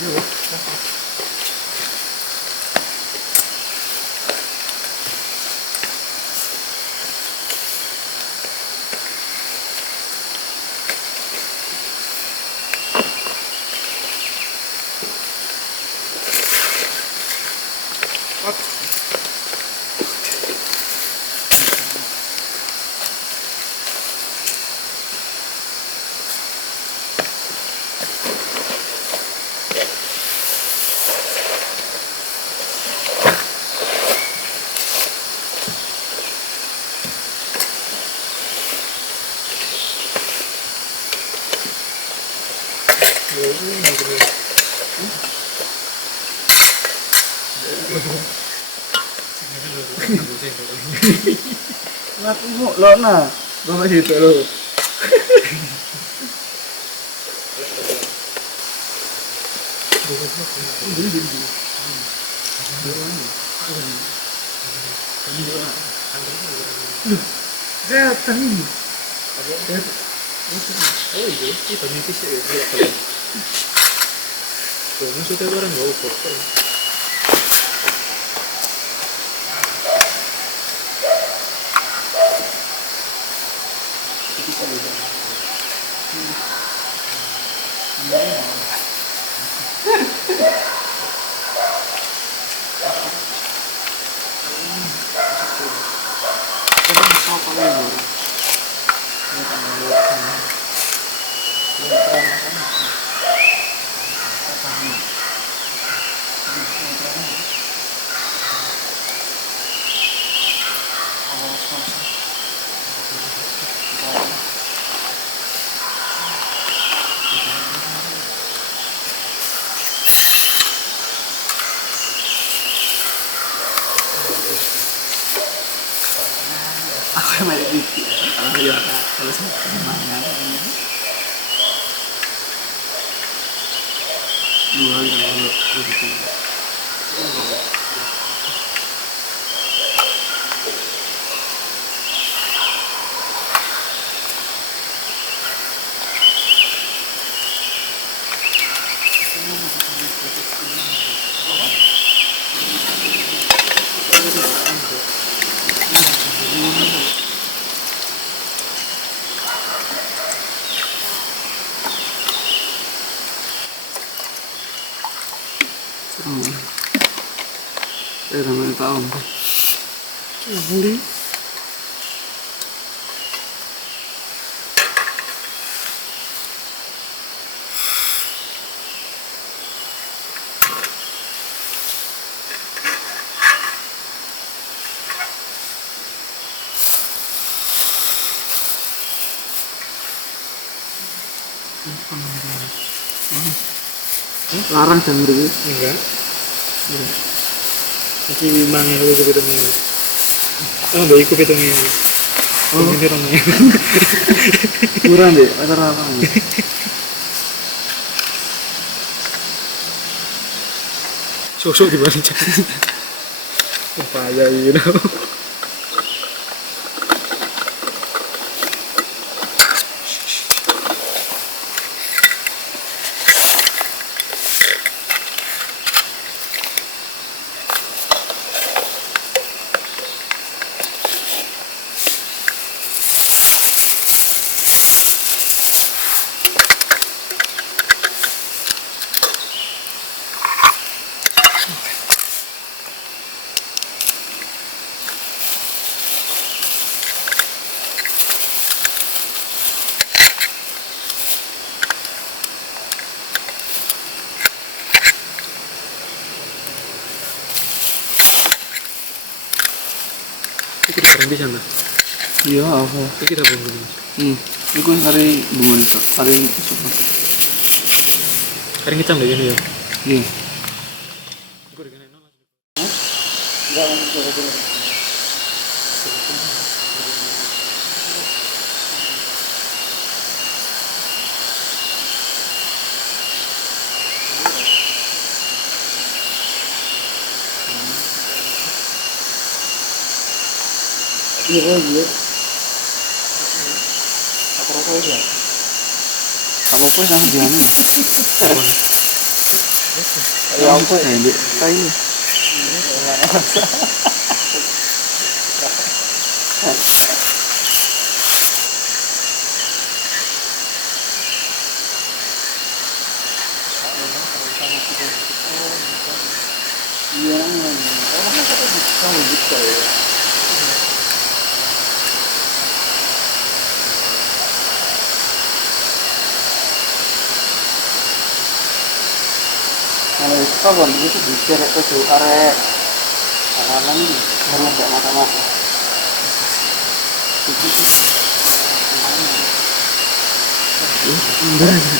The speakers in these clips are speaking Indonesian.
Iya, Ngaku mo, lo na. Bapak situ lo. Datang ini. Oh iya, kita mimpi sih ya. Tuh, maksudnya orang nggak ukur. Aku yang main gitu. Kalau sama temannya. Dua kali gitu. Ramai tahun. Boleh. Larang jam berapa? Enggak. Masih mangnya lu ketemu. Oh, mbak ikut hitungnya. Oh, ini orangnya. Kurang deh, ada apa? Sosok gimana cak? Upaya gitu. Iki barang bisa nggak? Iya, apa? Iki udah bangun. Itu hari bunga itu, hari coba. Hari hitam deh ini ya. Iya. Gue udah kena nolak. Enggak, coba dulu. Iya, iya. Apa-apa aja. Apa-apa sama dia nih. Ya apa ya di kayu. Iya, orang kan kamu bisa ya. Kalau itu kawan itu dikerek ke jauh arek kanan ini karena tidak mata-mata. Enggak ada.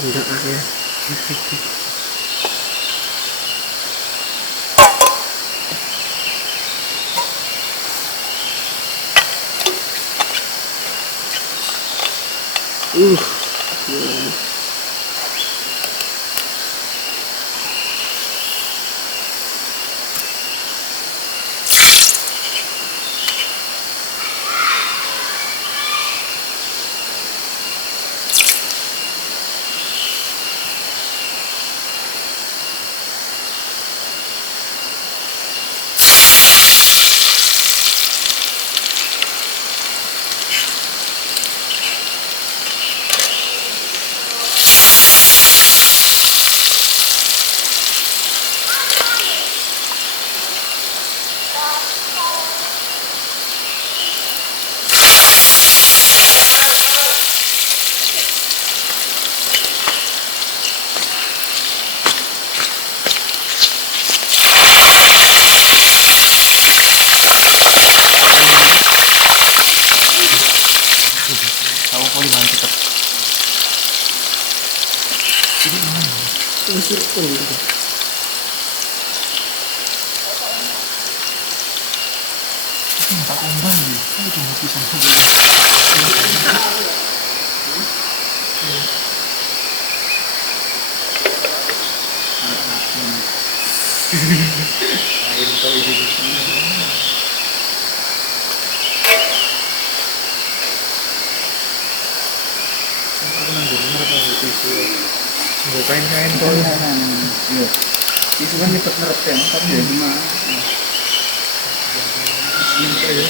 Enggak ada. Yeah. Masih pun gitu. Tak kembang nih, itu cuma pisang saja. Lain kau ini. Aku nang dengar apa itu? Nggak kain-kain kau. Iya. Itu kan cepat ngerep kan, tapi ya gimana? Simpel ya.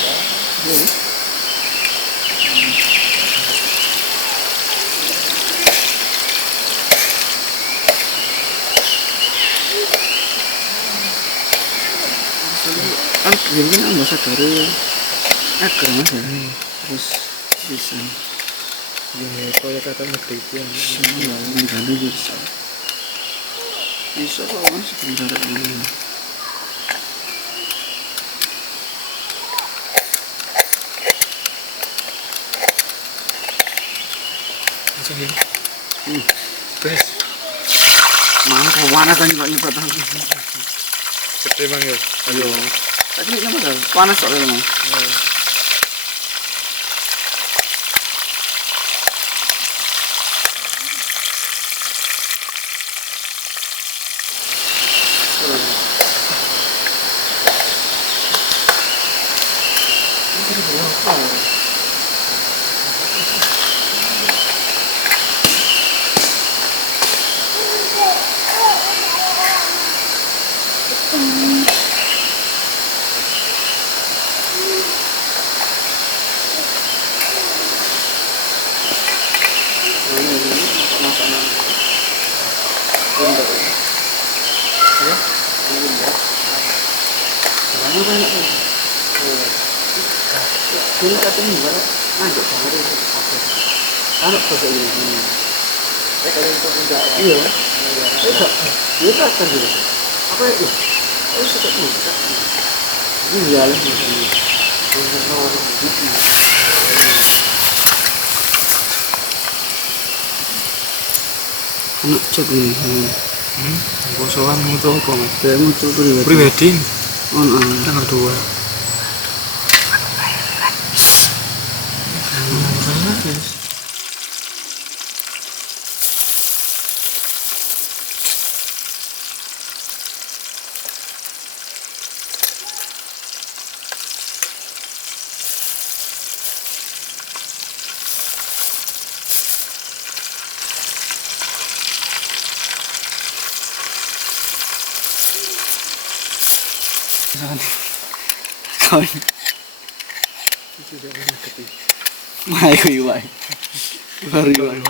Kan jadi kan ambasador agar mas ya. Terus season. Ya kalau kata negeri yang semua nggak ada bisa. Bisa kalau kan sebentar ini. Langsung ya. Bes. Mangkok mana kan juga nyebat lagi. Gede bang ya. Ayo. Tadi nyebat panas soalnya bang. Ini katanya gimana? Ngajak banget itu. Anak bahasa ini. Saya kalau itu tidak. Iya. Tidak. Dia kata gitu. Apa itu? Oh suka muka. Ini jalan di sini. Untuk orang begitu. Anak cek ini. Bosokan mutu apa mas? Kayak mutu prewedding. Tanggal 2. sana. Kon. Sudah banyak tapi. Mai ko iwai. Baru iwai.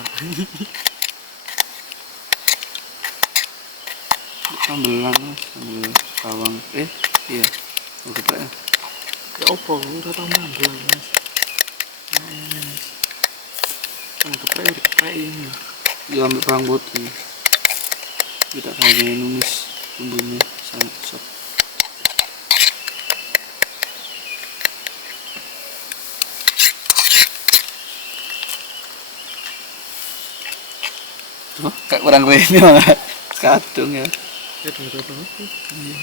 Sambelan, sambel bawang. Iya. Oh, geprek. Ya apa? Udah tambah dua mas. Kan geprek ini. Ya ambil bawang putih. Kita pakai numis bumbunya sama sop. Tuh, kayak kurang rene malah. Kadung ya. Ya udah banget. Iya.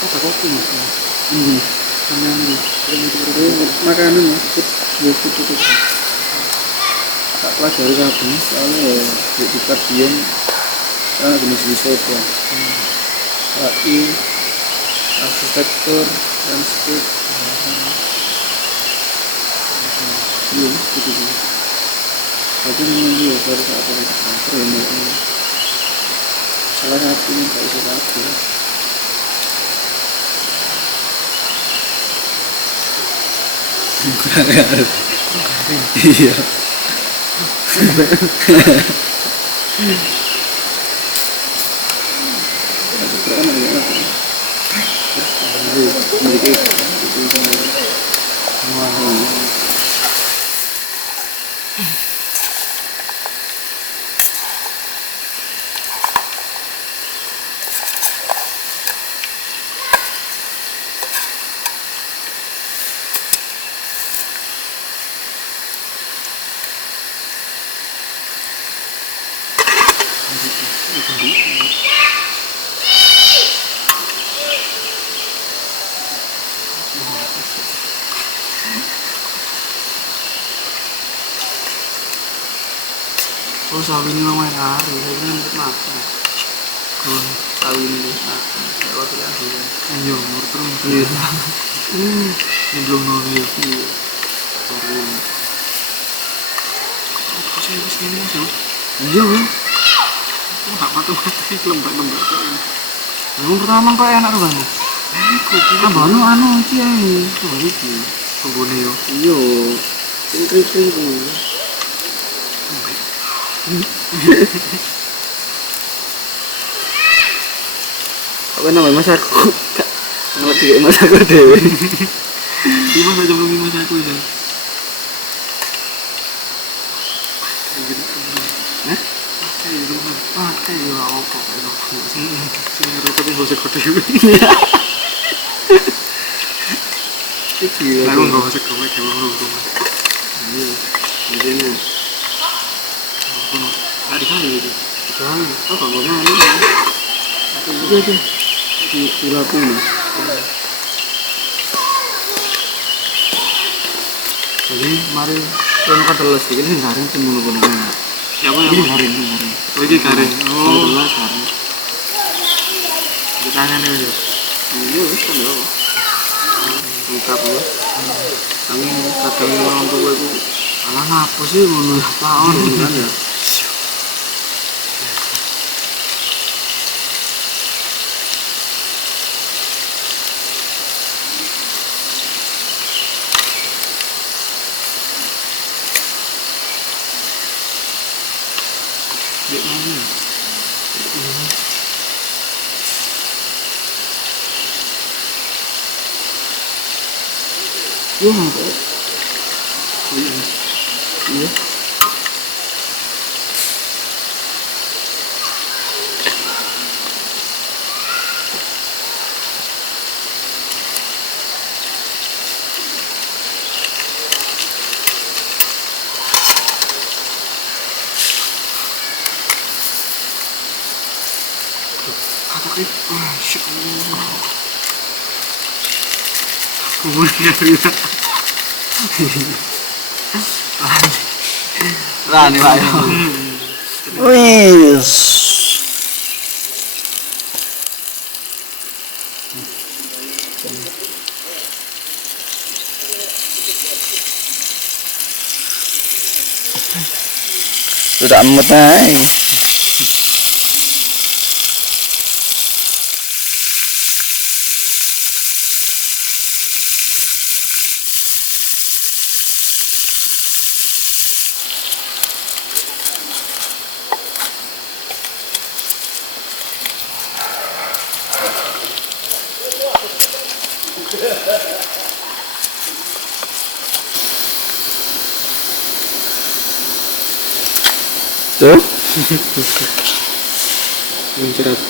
Apa kopi mas? Ini makanan ya, ya itu. Tak pelajari kabeh, soalnya ya di dekat biyen kan jenis wisata. AI, arsitektur, landscape. Iya, gitu. Tapi memang dia baru saat ini kantor ya mulai. Salah satu yang tak bisa aku. Iya. Oh, sawi ini lumayan hari, saya kan untuk makan. Kalau sawi ini makan, saya waktu itu ya. Iya, umur terus. Iya. Ini belum nol ya. Iya. Baru. Kok saya harus ini mas ya? Iya, Bang. Kok nggak mati-mati lembek-lembek kayak. Yang pertama kok enak tuh, Bang. Ah, baru iki ae. Oh, iki. Kebunnya yo. Iya. Sing kri-kri itu. Apa namanya mas aku? Ngelagi kayak mas aku dewe. Lima saja belum lima saya ya. Hah? Pakai rumah, pakai ya apa kayak apa sih? Sini rokok yang gosek kote ini. Iki. Aku nggak masuk ke mereka belum rumah. Iya. Intinya. Nggak dikali itu. Jangan. Apa nggak mau? Iya sih. Di Lapuna. Jadi mari kan kateles iki sing garing sing ngono-ngono. Siapa Ini yang garing. Oh ini garing. Oh, Kateles garing. ditanya nih aja. Iya wis kan lho. Lengkap lho. Kami kadang orang tua itu Alah ngapa sih ngono tahun kan ya. Dek mana? Iya ngapa? Iya. Kata Masya Allah. Kemudian Rani Pak yo. Wis. Udah amat ae. Tuh. Mencerat.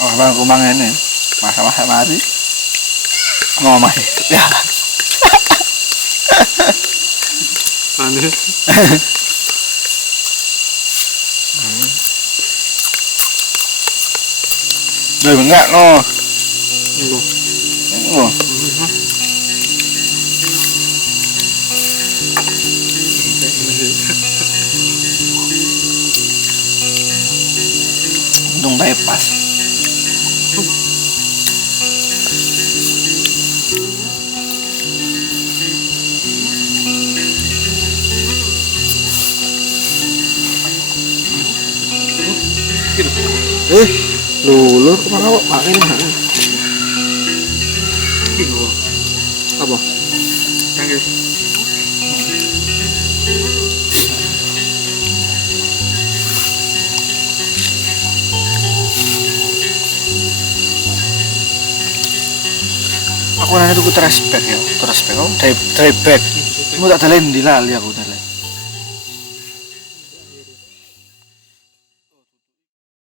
Oh, bang kumang ini. Masa-masa mati. Mau mati. Ya. Aneh. Đời enggak no. Enggak. Oh. Untung bypass. Lulur kemana kok pakai nih? Bingung. Apa? Panggil. Aku nanya tuku trash bag ya, trash bag. Oh, dry bag. Mau tak dalem di lali aku tadi.